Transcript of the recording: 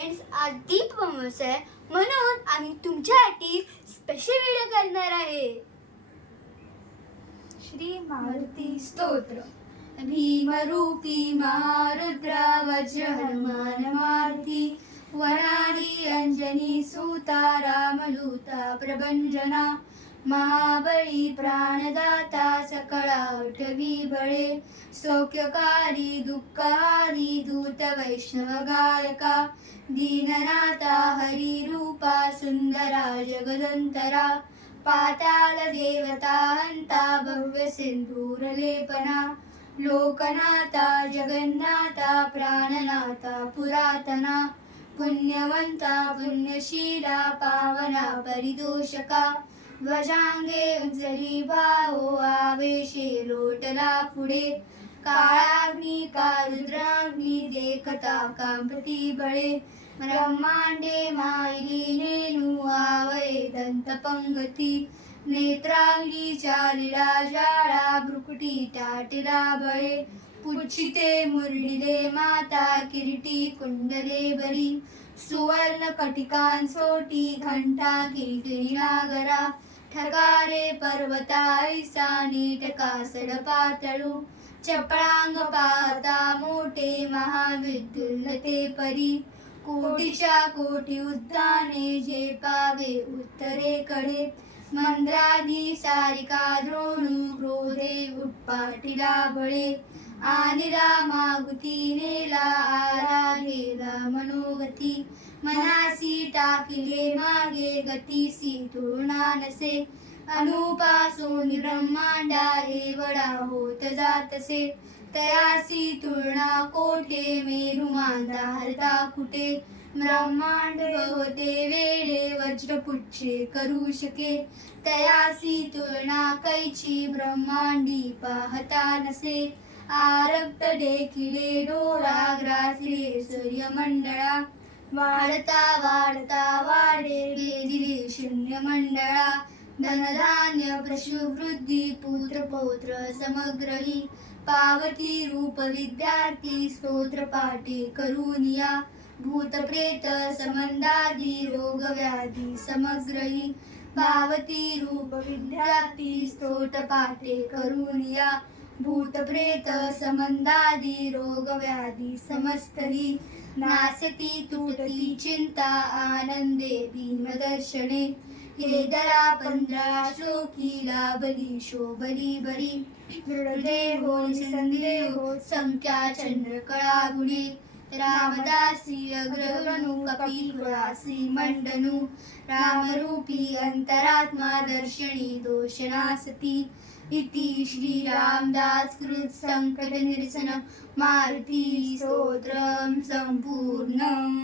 आज दीप अमावस्या आहे म्हणून आम्ही तुमच्यासाठी स्पेशल व्हिडिओ करणार आहे. श्री मारुती स्तोत्र. भीमरूपी महारुद्रा वज्र हनुमान मारुती वराही अंजनी सुता रामदूता प्रभंजना महाबळी प्राणदाता सकळा आठवी बळे सौख्यकारी दुःखहारी दूत वैष्णव गायका दीननाथा हरी रूपा सुंदरा जगदंतरा पाताल देवता हंता भव्य सिंधूर लेपना लोकनाथा जगन्नाथा प्राणनाथा पुरातना पुण्यवंता पुण्यशीला पावना परिदोषका ध्वजांगे उज्जली भाओ आवेशे लोटला पुढे काळाग्नी का रुद्राग्नी देखता कांपती बळे ब्रह्मांडे मायली नेनू आवळे दंतपंगती नेत्रांगी चालिला जाळा भ्रुकुटी टाटिला बळे पुच्छिते मुरडिले माता किरीटी कुंडले बरी सुवर्ण कटिकां सोटी घंटा किरीटी नागरा ठगारे पर्वता ऐसा नीटका सडपातळू चपळांग पाहता मोठे महाविद्युल्लते परी कोटीच्या कोटी उद्याने जे पावे उत्तरेकडे मंद्रादी सारिका द्रोणू क्रोधे उत्पाटिला बळे आणि रामागुती नेला आला गेला मनोगती मनासी टाकिले मागे गतीसी तुळना नसे अनुपासून ब्रह्मांडा एवढा होत जातसे तयासी तुळना कोठे मेरू मांदा हरता कुठे ब्रह्मांड बहुते वेळे वज्रपुच्छे करू शके तयासी तुळना कैची ब्रह्मांडी पाहता नसे आरक्त देखिले डोळा ग्रासले सूर्यमंडळा वाढता वाढता वाढे वेदिले शून्य मंडळा धनधान्य पशुवृद्धी पुत्र पौत्र समग्रही पावती रूप विद्यार्थी स्तोत्र पाठी करूनिया भूतप्रेत संबंधादी रोग व्याधी समग्रही पावती रूप विद्यार्थी स्तोत्र पाठे करूनिया भूतप्रेत संबंधादी रोग व्याधी समस्तही नासती तुटती चिंता आनंदे भीमदर्शने हे दरा 15 श्लोकी लाभली शोभली बरी हृदय हो संदेहो संख्या चंद्रकळा गुणे रामदासी अग्रगणू कपिलवासी मंडनू रामरूपी अंतरात्मा दर्शनी दोषनासती इति श्री रामदास कृत संकट निरसन मारुती स्तोत्रम संपूर्णम.